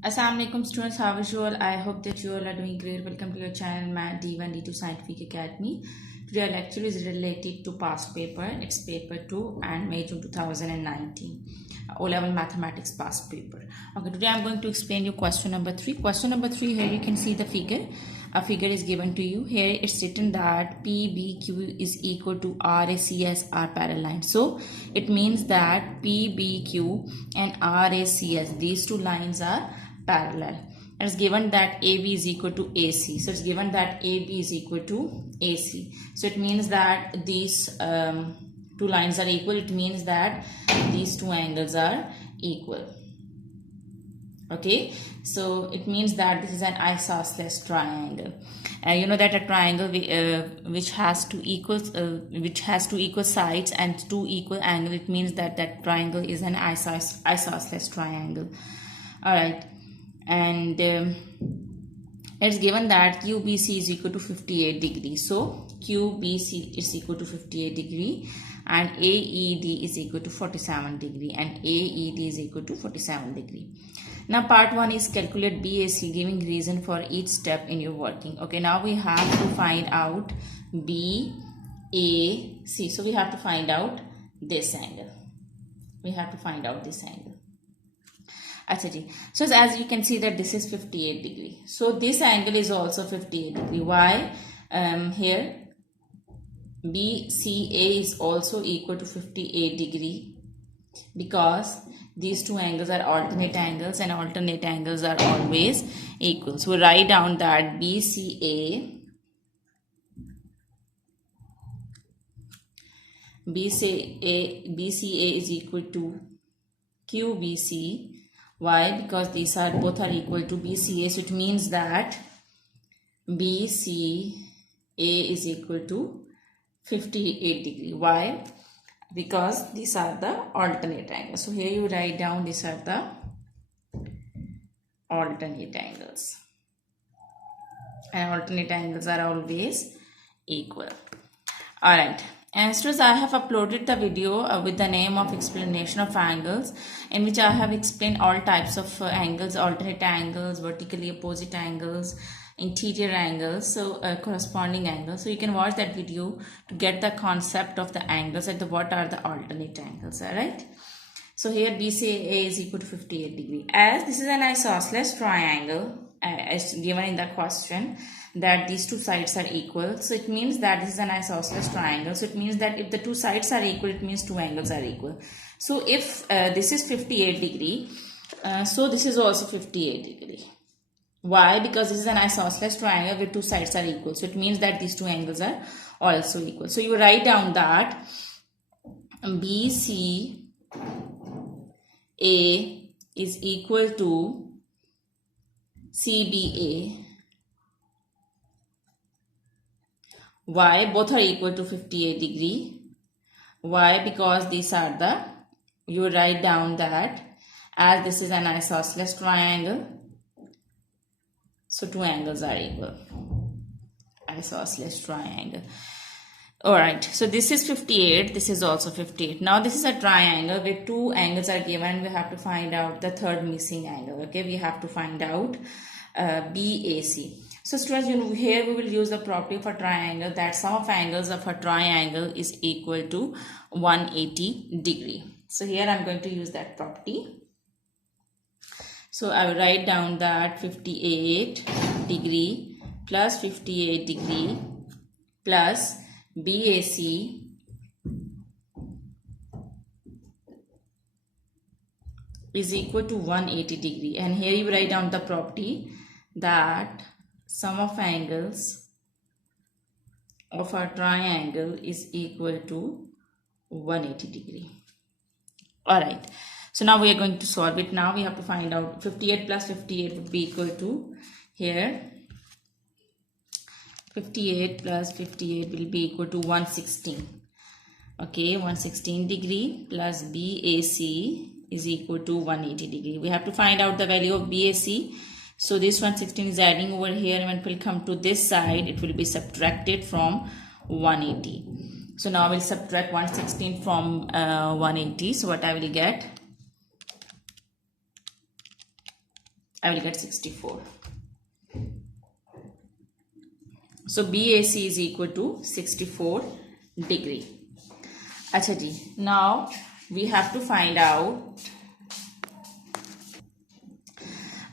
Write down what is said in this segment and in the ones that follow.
Assalamualaikum students, how is you all? I hope that you all are doing great. Welcome to your channel, Math D1 D2 Scientific Academy. Today our lecture is related to past paper. It's paper 2 and May June 2019. O-level mathematics past paper. Okay, today I'm going to explain you question number 3. Question number 3, here you can see the figure. A figure is given to you. Here it's written that PBQ is equal to RACS are parallel lines. So it means that PBQ and RACS, these two lines are parallel. It's given that AB is equal to AC. So it's given that AB is equal to AC. So it means that these two lines are equal. It means that these two angles are equal. Okay, so it means that this is an isosceles triangle. You know that a triangle which has two equal sides and two equal angles, it means that that triangle is an isosceles triangle. All right, and it's given that QBC is equal to 58 degrees. So QBC is equal to 58 degree and AED is equal to 47 degree and AED is equal to 47 degree. Now part 1 is calculate BAC, giving reason for each step in your working. Okay, now we have to find out BAC. So we have to find out this angle. We have to find out this angle. So as you can see that this is 58 degree. So this angle is also 58 degree. Why? Here BCA is also equal to 58 degree because these two angles are alternate angles and alternate angles are always equal. So we write down that BCA is equal to QBC. Why? Because these are both are equal to BCA. So it means that BCA is equal to 58 degree. Why? Because these are the alternate angles. So here you write down these are the alternate angles. And alternate angles are always equal. Alright. And students, I have uploaded the video with the name of explanation of angles, in which I have explained all types of angles, alternate angles, vertically opposite angles, interior angles, so corresponding angles. So you can watch that video to get the concept of the angles and what are the alternate angles. All right. So here BCA is equal to 58 degree. As this is an isosceles triangle, as given in the question, that these two sides are equal. So it means that this is an isosceles triangle. So it means that if the two sides are equal, it means two angles are equal. So if this is 58 degree, so this is also 58 degree. Why? Because this is an isosceles triangle where two sides are equal. So it means that these two angles are also equal. So you write down that BCA is equal to CBA. Why? Both are equal to 58 degree. Why? Because these are the, you write down that as this is an isosceles triangle, so two angles are equal. Isosceles triangle. Alright, so this is 58, this is also 58. Now this is a triangle where two angles are given. We have to find out the third missing angle. Okay, we have to find out BAC. So students, here we will use the property of a triangle that sum of angles of a triangle is equal to 180 degree. So here I am going to use that property. So I will write down that 58 degree plus 58 degree plus BAC is equal to 180 degree. And here you write down the property that sum of angles of a triangle is equal to 180 degree. Alright. So now we are going to solve it. Now we have to find out 58 plus 58 would be equal to, here 58 plus 58 will be equal to 116. Okay, 116 degree plus BAC is equal to 180 degree. We have to find out the value of BAC. So this 116 is adding over here, and when it will come to this side, it will be subtracted from 180. So now we'll subtract 116 from 180. So what I will get? I will get 64. So BAC is equal to 64 degree. Acha ji, now we have to find out.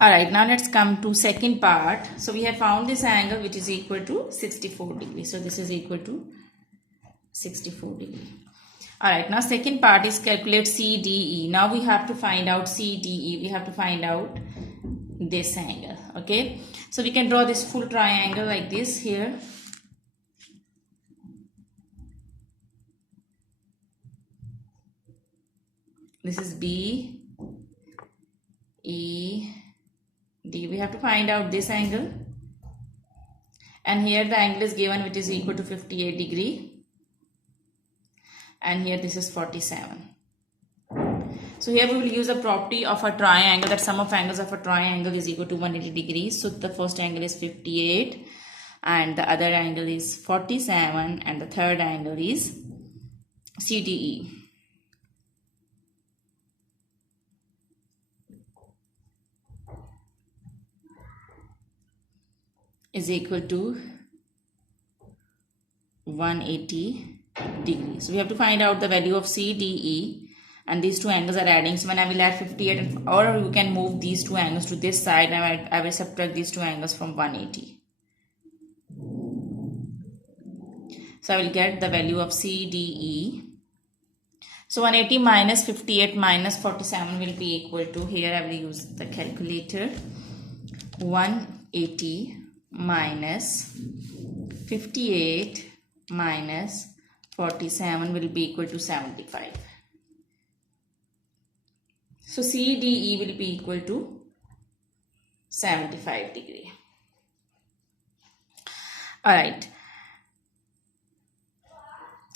Alright, now let's come to second part. So we have found this angle which is equal to 64 degree. So this is equal to 64 degree. Alright, now second part is calculate CDE. Now we have to find out CDE. We have to find out this angle. Okay, so we can draw this full triangle like this here. This is B, E, D. We have to find out this angle. And here the angle is given which is equal to 58 degree. And here this is 47. So here we will use the property of a triangle, that sum of angles of a triangle is equal to 180 degrees. So the first angle is 58 and the other angle is 47 and the third angle is CDE. Is equal to 180 degrees. So we have to find out the value of CDE, and these two angles are adding. So when I will add 58, or you can move these two angles to this side, and I will subtract these two angles from 180. So I will get the value of CDE. So 180 minus 58 minus 47 will be equal to, here I will use the calculator, 180 minus 58 minus 47 will be equal to 75. So CDE will be equal to 75 degree. Alright.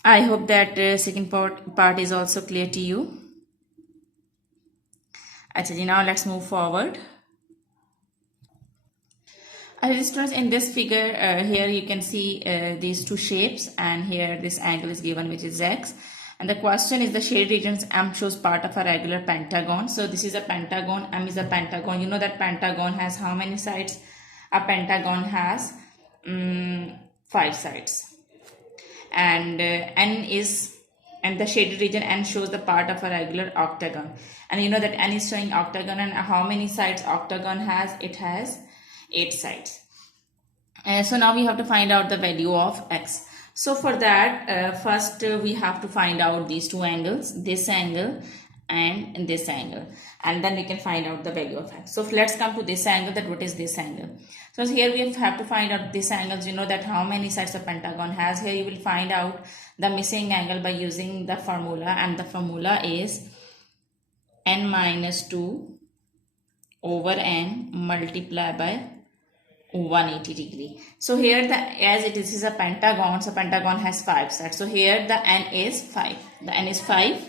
I hope that second part is also clear to you. Actually, now let's move forward. Students, in this figure here you can see these two shapes, and here this angle is given which is x, and the question is the shaded regions M shows part of a regular pentagon. So this is a pentagon, M is a pentagon. You know that pentagon has how many sides? A pentagon has 5 sides, and and the shaded region N shows the part of a regular octagon, and you know that N is showing octagon, and how many sides octagon has? It has 8 sides. So now we have to find out the value of x. So for that, first we have to find out these two angles, this angle and this angle, and then we can find out the value of x. So let's come to this angle, that what is this angle. So here we have to find out this angles. You know that how many sides a pentagon has. Here you will find out the missing angle by using the formula, and the formula is n minus 2 over n multiplied by 180 degree. So here as it is a pentagon, so pentagon has 5 sides. So here the n is 5. The n is 5.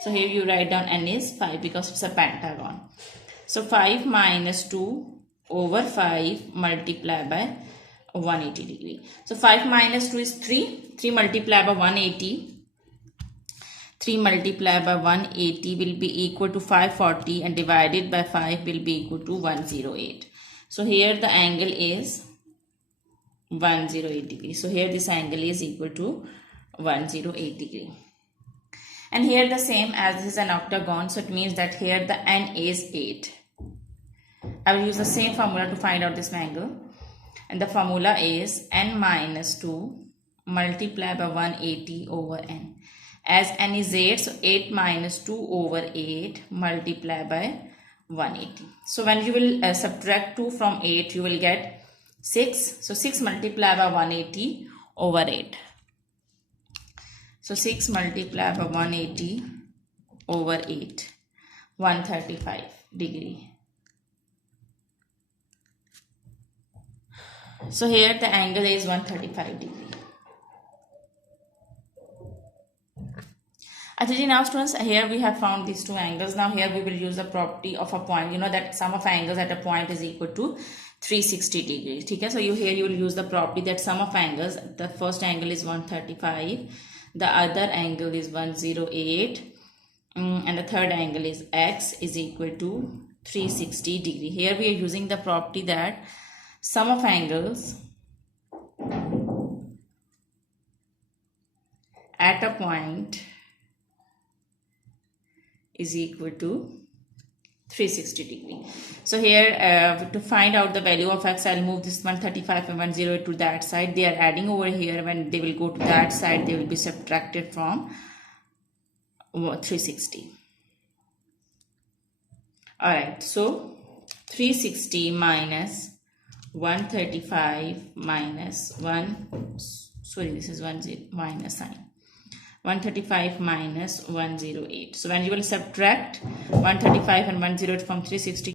So here you write down n is 5 because it's a pentagon. So 5 minus 2 over 5 multiplied by 180 degree. So 5 minus 2 is 3. 3 multiplied by 180. 3 multiplied by 180 will be equal to 540, and divided by 5 will be equal to 108. So here the angle is 108 degree. So here this angle is equal to 108 degree. And here the same, as this is an octagon, so it means that here the n is 8. I will use the same formula to find out this angle. And the formula is n minus 2 multiplied by 180 over n. As n is 8, so 8 minus 2 over 8 multiplied by 180. So when you will subtract 2 from 8, you will get 6. So 6 multiplied by 180 over 8. So 6 multiplied by 180 over 8. 135 degree. So here the angle is 135 degree. Actually, now students, here we have found these two angles. Now here we will use the property of a point. You know that sum of angles at a point is equal to 360 degrees. Okay? So here you will use the property that sum of angles, the first angle is 135, the other angle is 108, and the third angle is x is equal to 360 degree. Here we are using the property that sum of angles at a point is equal to 360 degree. So here to find out the value of x, I'll move this 135 and 108 to that side. They are adding over here. When they will go to that side, they will be subtracted from 360. Alright, so 360 minus 135 minus 1, sorry, this is 10 minus sign. 135 minus 108. So when you will subtract 135 and 108 from 360,